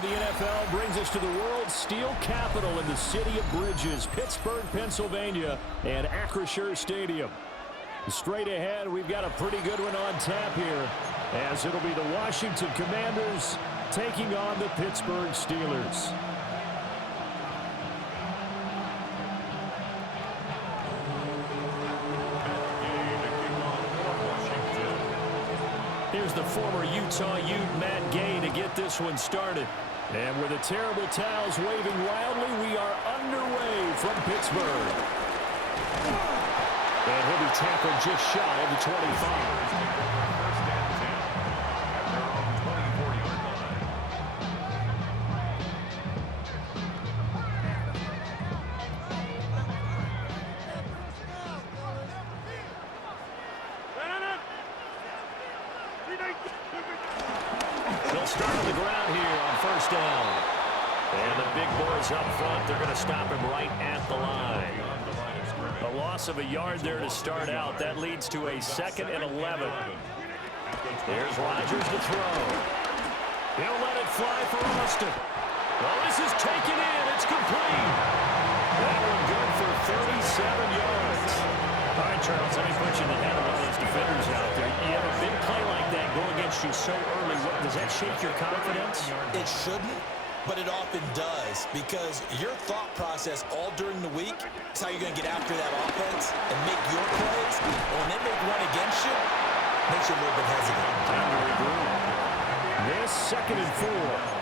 The NFL brings us to the world's steel capital in the city of bridges, Pittsburgh, Pennsylvania, and Acrisure Stadium. Straight ahead, we've got a pretty good one on tap here, as it'll be the Washington Commanders taking on the Pittsburgh Steelers. Here's the former Utah Ute, Matt Gay, to get this one started. And with the terrible towels waving wildly, we are underway from Pittsburgh. And he'll be tackled just shy of the 25. They'll start on the ground here on first down. And the big boys up front, they're going to stop him right at the line. A loss of a yard there to start out. That leads to a 2nd and 11. There's Rodgers to throw. He'll let it fly for Austin. Well, this is taken in. It's complete. That one good for 37 yards. All right, Charles, let me put you in the head of one of those defenders out there. You have a big play like that go against you so early. Does that shake your confidence? It shouldn't, but it often does, because your thought process all during the week is how you're going to get after that offense and make your plays. When they make one against you, it makes you a little bit hesitant. Time to regroup. This 2nd and 4.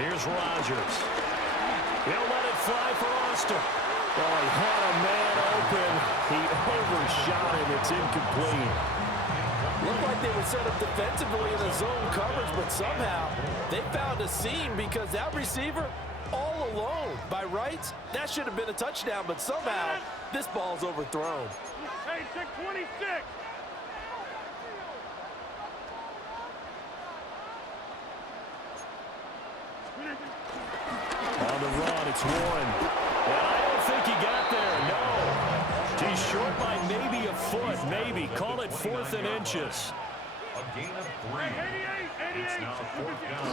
Here's Rodgers. He'll let it fly for Austin. Oh, he had a man open. He overshot him. It's incomplete. Looked like they were set up defensively in a zone coverage, but somehow they found a seam because that receiver all alone. By rights, that should have been a touchdown, but somehow this ball's overthrown. Hey, 626. On the run, it's Warren. And I don't think he got there, no. He's short by maybe a foot, maybe. Call it 4th and inches. A gain of 3. 88. It's now 4th down.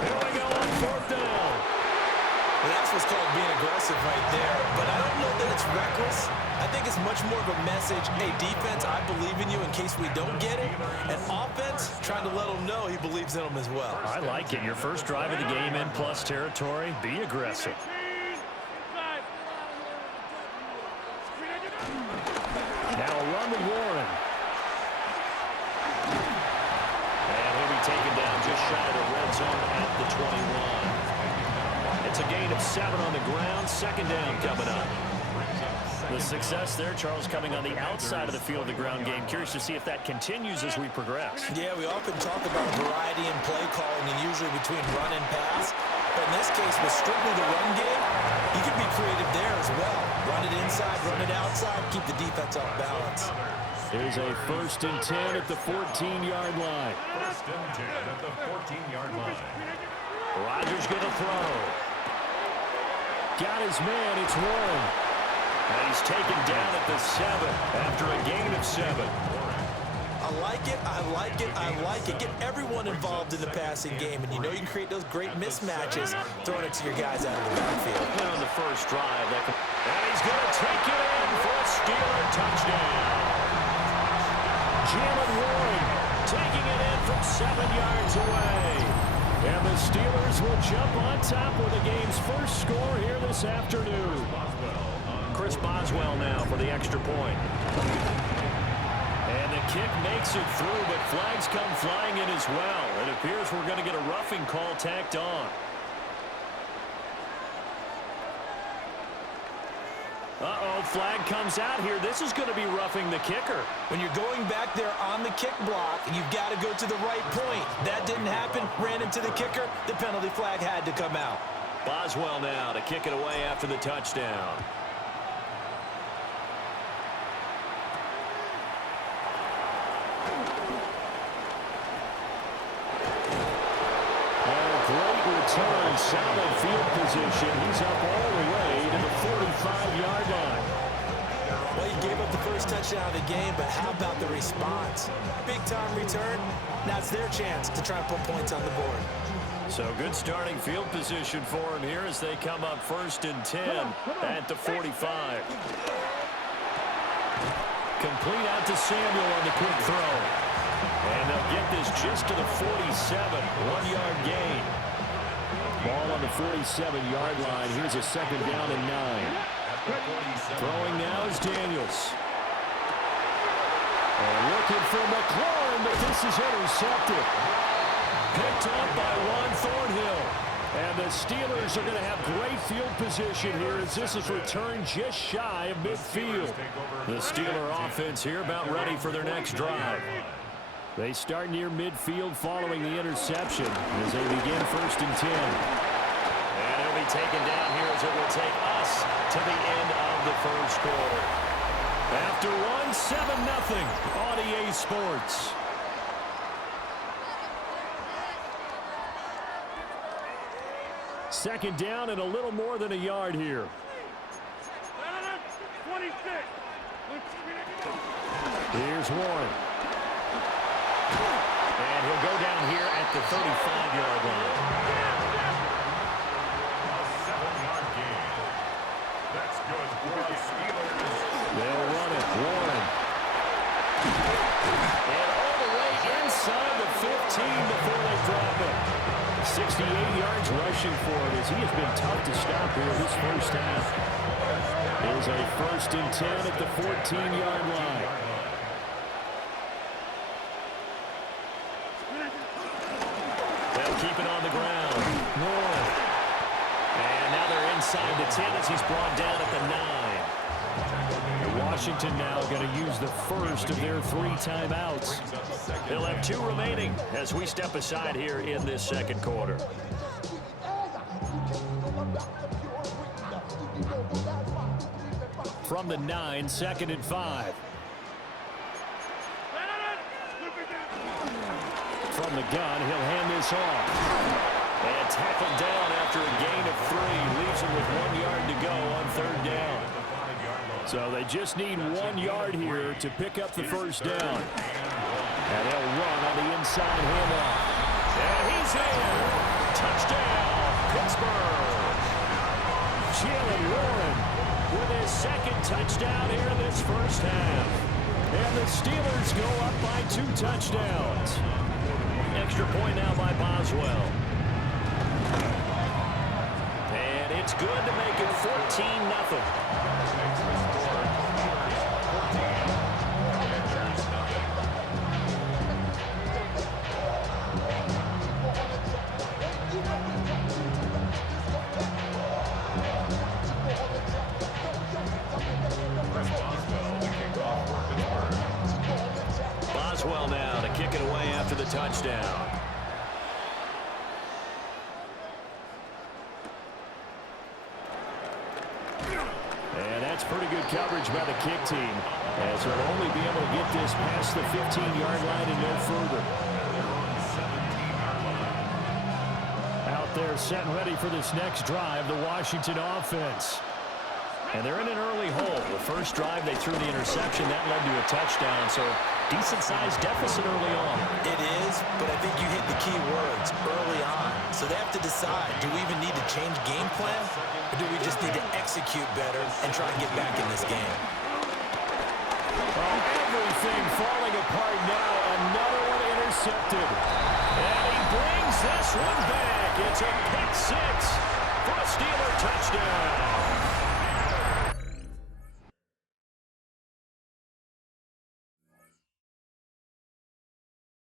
Here we go on 4th down. Well, that's what's called being aggressive right there, but I don't know that it's reckless. I think it's much more of a message, hey, defense, I believe in you in case we don't get it, and offense, trying to let him know he believes in them as well. I like it. Your first drive of the game in plus territory, be aggressive. Now a run with Warren. And he'll be taken down just shy of the red zone at the 21. It's a gain of 7 on the ground. 2nd down coming up. The success there, Charles, coming on the outside of the field of the ground game. Curious to see if that continues as we progress. Yeah, we often talk about variety in play calling and usually between run and pass. But in this case, with strictly the run game, you can be creative there as well. Run it inside, run it outside, keep the defense off balance. Here's a 1st and 10 at the 14-yard line. 1st and 10 at the 14-yard line. Rodgers going to throw. Got his man, it's Warren. And he's taken down at the 7 after a gain of 7. I like it, I like it, I like it. Get everyone involved in the passing game, and you know you can create those great mismatches throwing it to your guys out of the backfield. On the first drive, and he's going to take it in for a Steeler touchdown. Jalen Warren taking it in from 7 yards away. And the Steelers will jump on top with the game's first score here this afternoon. Chris Boswell now for the extra point. And the kick makes it through, but flags come flying in as well. It appears we're going to get a roughing call tacked on. Uh-oh, flag comes out here. This is going to be roughing the kicker. When you're going back there on the kick block, you've got to go to the right point. That didn't happen. Ran into the kicker. The penalty flag had to come out. Boswell now to kick it away after the touchdown. Return, solid field position. He's up all the way to the 45-yard line. Well, you gave up the first touchdown of the game, but how about the response? Big-time return. Now it's their chance to try and put points on the board. So good starting field position for him here as they come up 1st and 10 at the 45. Complete out to Samuel on the quick throw. And they'll get this just to the 47. 1-yard gain. Ball on the 47-yard line. Here's a 2nd down and 9. Throwing now is Daniels. And looking for McLaurin, but this is intercepted. Picked up by Juan Thornhill. And the Steelers are going to have great field position here as this is returned just shy of midfield. The Steeler offense here about ready for their next drive. They start near midfield following the interception as they begin 1st and 10. And it'll be taken down here as it will take us to the end of the 1st quarter. After one, 7-0 on EA Sports. Second down and a little more than a yard here. 26. Here's Warren. And he'll go down here at the 35-yard line. A 7-yard gain. That's good for the Steelers. They'll run it. Warren. And all the way inside the 15 before they drop it. 68 yards rushing for him as he has been tough to stop here this first half. It is a 1st and 10 at the 14-yard line. They'll keep it on the ground. Warren. And now they're inside the 10 as he's brought down at the 9. Washington now going to use the first of their 3 timeouts. They'll have 2 remaining as we step aside here in this 2nd quarter. From the 9, 2nd and 5. From the gun, he'll hand this off. And tackled down after a gain of 3. Leaves him with 1 yard to go on 3rd down. So they just need 1 yard here to pick up the 1st down. And they'll run on the inside handoff. And he's in. Touchdown, Pittsburgh. Jalen Warren with his 2nd touchdown here in this first half. And the Steelers go up by 2 touchdowns. Extra point now by Boswell. And it's good to make it 14-0. Boswell now to kick it away after the touchdown. And that's pretty good coverage by the kick team, as they'll only be able to get this past the 15-yard line and no further. Out there set and ready for this next drive, the Washington offense. And they're in an early hole. The first drive, they threw the interception. That led to a touchdown, so decent-sized deficit early on. It is, but I think you hit the key words early on. So they have to decide, do we even need to change game plan, or do we just need to execute better and try and get back in this game? Oh, everything falling apart now. Another one intercepted. And he brings this one back. It's a pick 6 for a Steeler touchdown.